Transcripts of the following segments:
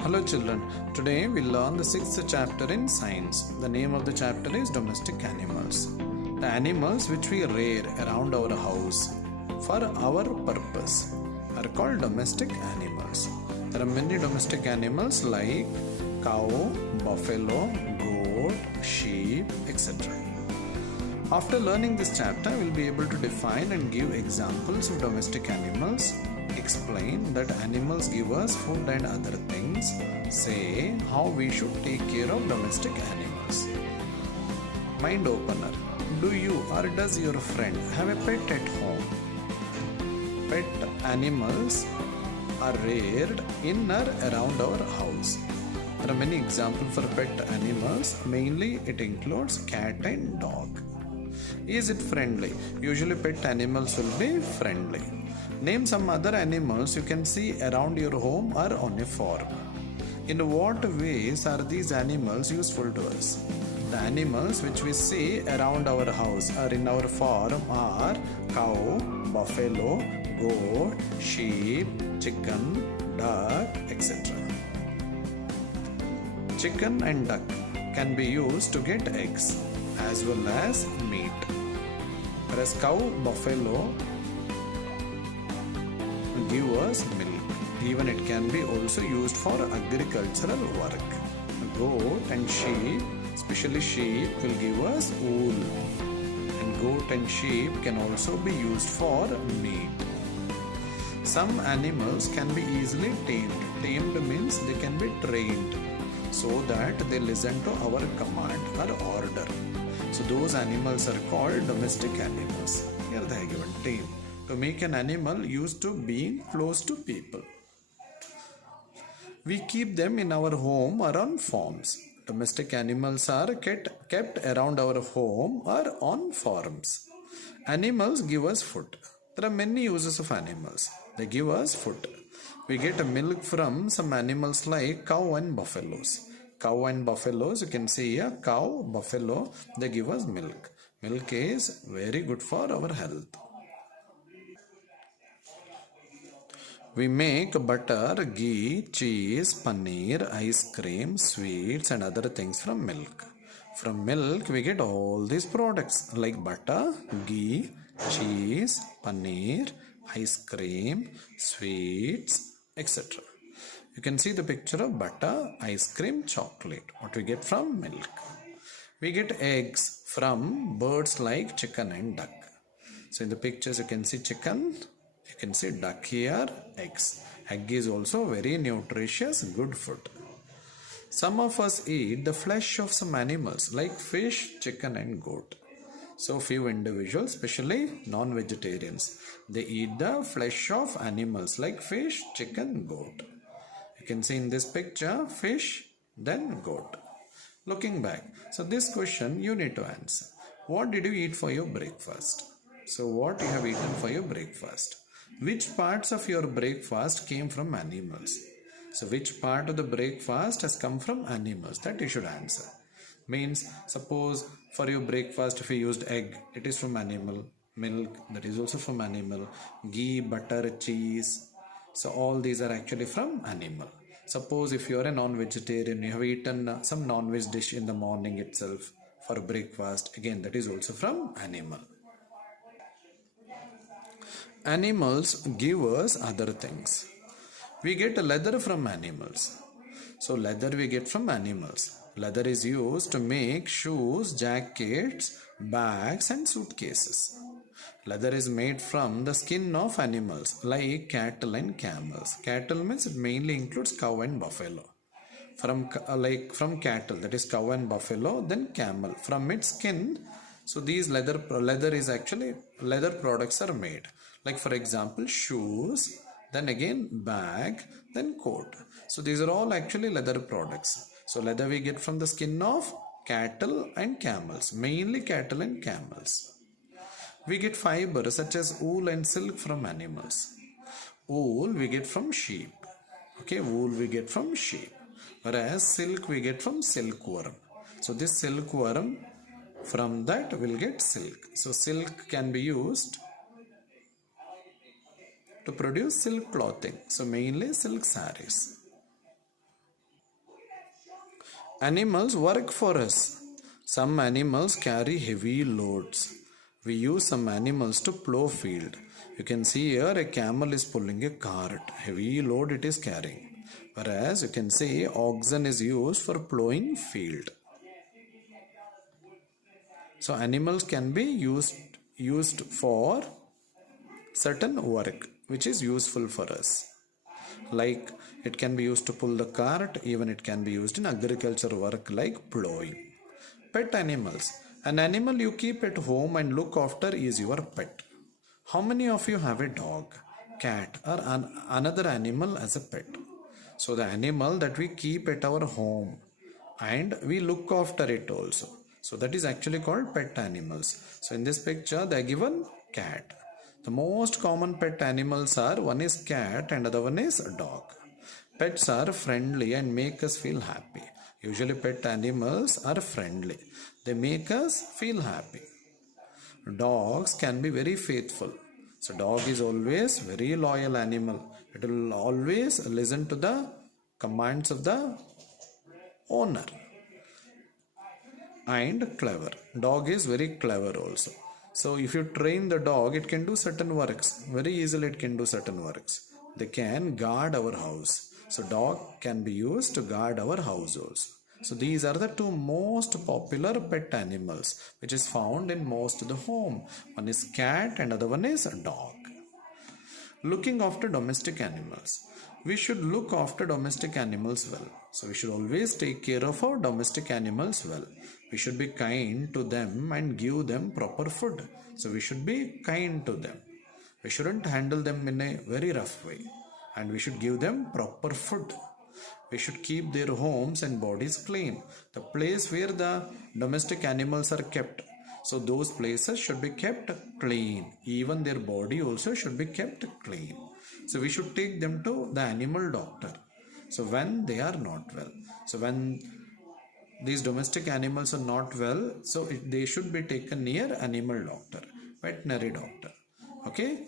Hello children, today we learn the 6th chapter in science. The name of the chapter is domestic animals. The animals which we rear around our house for our purpose are called domestic animals. There are many domestic animals like cow, buffalo, goat, sheep, etc. After learning this chapter, we will be able to define and give examples of domestic animals, explain that animals give us food and other things, say how we should take care of domestic animals. Mind opener. Do you or does your friend have a pet at home? Pet animals are reared in or around our house. There are many examples for pet animals. Mainly it includes cat and dog. Is it friendly? Usually pet animals will be friendly. Name some other animals you can see around your home or on a farm. In what ways are these animals useful to us? The animals which we see around our house or in our farm are cow, buffalo, goat, sheep, chicken, duck, etc. Chicken and duck can be used to get eggs as well as meat. Whereas cow, buffalo give us milk. Even it can be also used for agricultural work. Goat and sheep, especially sheep, will give us wool. And goat and sheep can also be used for meat. Some animals can be easily tamed. Tamed means they can be trained so that they listen to our command or order. So those animals are called domestic animals. Here they are given tame. To make an animal used to being close to people. We keep them in our home or on farms. Domestic animals are kept around our home or on farms. Animals give us food. There are many uses of animals. They give us food. We get milk from some animals like cow and buffaloes. Cow and buffaloes, you can see here, cow, buffalo, they give us milk. Milk is very good for our health. We make butter, ghee, cheese, paneer, ice cream, sweets and other things from milk. From milk we get all these products like butter, ghee, cheese, paneer, ice cream, sweets, etc. You can see the picture of butter, ice cream, chocolate. What we get from milk. We get eggs from birds like chicken and duck. So in the pictures you can see chicken, you can see duck here, eggs. Egg is also very nutritious, good food. Some of us eat the flesh of some animals like fish, chicken and goat. So few individuals, especially non-vegetarians, they eat the flesh of animals like fish, chicken, goat. You can see in this picture, fish, then goat. Looking back, so this question you need to answer. What did you eat for your breakfast? So what you have eaten for your breakfast? Which parts of your breakfast came from animals? So which part of the breakfast has come from animals? That you should answer. Means suppose for your breakfast if you used egg, it is from animal. Milk, that is also from animal. Ghee, butter, cheese. So all these are actually from animal. Suppose if you are a non-vegetarian, you have eaten some non-veg dish in the morning itself for breakfast. Again, that is also from animal. Animals give us other things. We get leather from animals. So leather we get from animals. Leather is used to make shoes, jackets, bags and suitcases. Leather is made from the skin of animals like cattle and camels. Cattle means it mainly includes cow and buffalo. From cattle, that is cow and buffalo, then camel. From its skin, so these leather is actually leather products are made. Like for example, shoes, then again bag, then coat. So these are all actually leather products. So leather we get from the skin of cattle and camels, mainly cattle and camels. We get fiber such as wool and silk from animals. Wool we get from sheep. Okay, wool we get from sheep. Whereas silk we get from silkworm. So this silkworm, from that we'll get silk. So silk can be used to produce silk clothing. So mainly silk sarees. Animals work for us. Some animals carry heavy loads. We use some animals to plow field. You can see here a camel is pulling a cart. Heavy load it is carrying. Whereas you can see oxen is used for plowing field. So animals can be used for certain work which is useful for us. Like it can be used to pull the cart, even it can be used in agriculture work like plowing. Pet animals. An animal you keep at home and look after is your pet. How many of you have a dog, cat, or another animal as a pet? So the animal that we keep at our home and we look after it also. So that is actually called pet animals. So in this picture they are given cat. The most common pet animals are, one is cat and other one is dog. Pets are friendly and make us feel happy. Usually pet animals are friendly. They make us feel happy. Dogs can be very faithful. So dog is always very loyal animal. It will always listen to the commands of the owner. And clever. Dog is very clever also. So if you train the dog, it can do certain works. Very easily it can do certain works. They can guard our house. So dog can be used to guard our house also. So these are the two most popular pet animals which is found in most of the home. One is cat and other one is dog. Looking after domestic animals. We should look after domestic animals well. So we should always take care of our domestic animals well. We should be kind to them and give them proper food. So we should be kind to them. We shouldn't handle them in a very rough way. And we should give them proper food. We should keep their homes and bodies clean. The place where the domestic animals are kept, so those places should be kept clean. Even their body also should be kept clean. So we should take them to the animal doctor. So when they are not well. So when these domestic animals are not well, so they should be taken near animal doctor, veterinary doctor. Okay.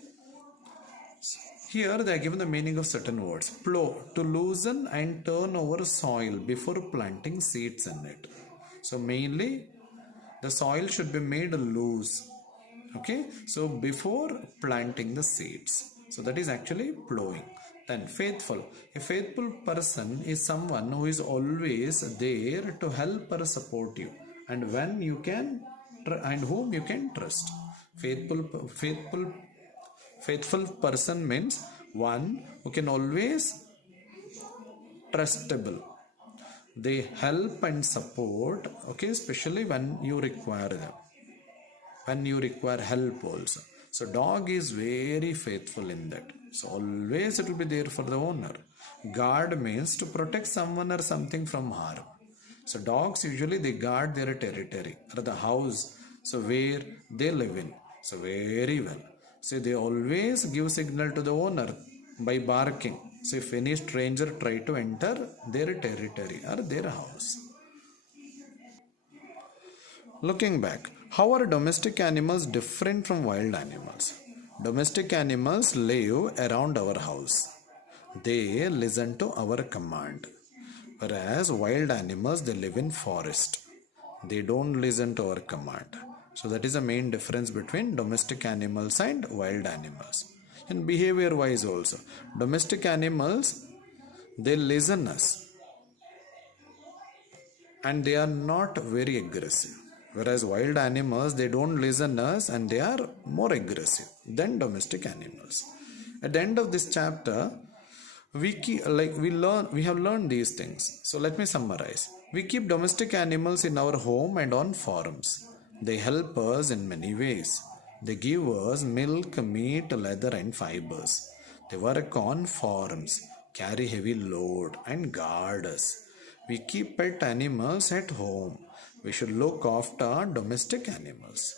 Here they are given the meaning of certain words. Plow, to loosen and turn over soil before planting seeds in it. So mainly the soil should be made loose. Okay, so before planting the seeds. So that is actually plowing. Then faithful. A faithful person is someone who is always there to help or support you, and when you can and whom you can trust. Faithful person means one who can always trustable. They help and support, okay, especially when you require them, when you require help also. So dog is very faithful in that. So always it will be there for the owner. Guard means to protect someone or something from harm. So dogs usually they guard their territory or the house, so where they live in. So very well. So they always give signal to the owner by barking. So if any stranger try to enter their territory or their house. Looking back, how are domestic animals different from wild animals? Domestic animals live around our house. They listen to our command. Whereas wild animals they live in forest. They don't listen to our command. So that is the main difference between domestic animals and wild animals. In behavior wise also, domestic animals they listen us and they are not very aggressive. Whereas wild animals they don't listen us and they are more aggressive than domestic animals. At the end of this chapter, we have learned these things. So let me summarize. We keep domestic animals in our home and on farms. They help us in many ways. They give us milk, meat, leather and fibers. They work on farms, carry heavy load and guard us. We keep pet animals at home. We should look after domestic animals.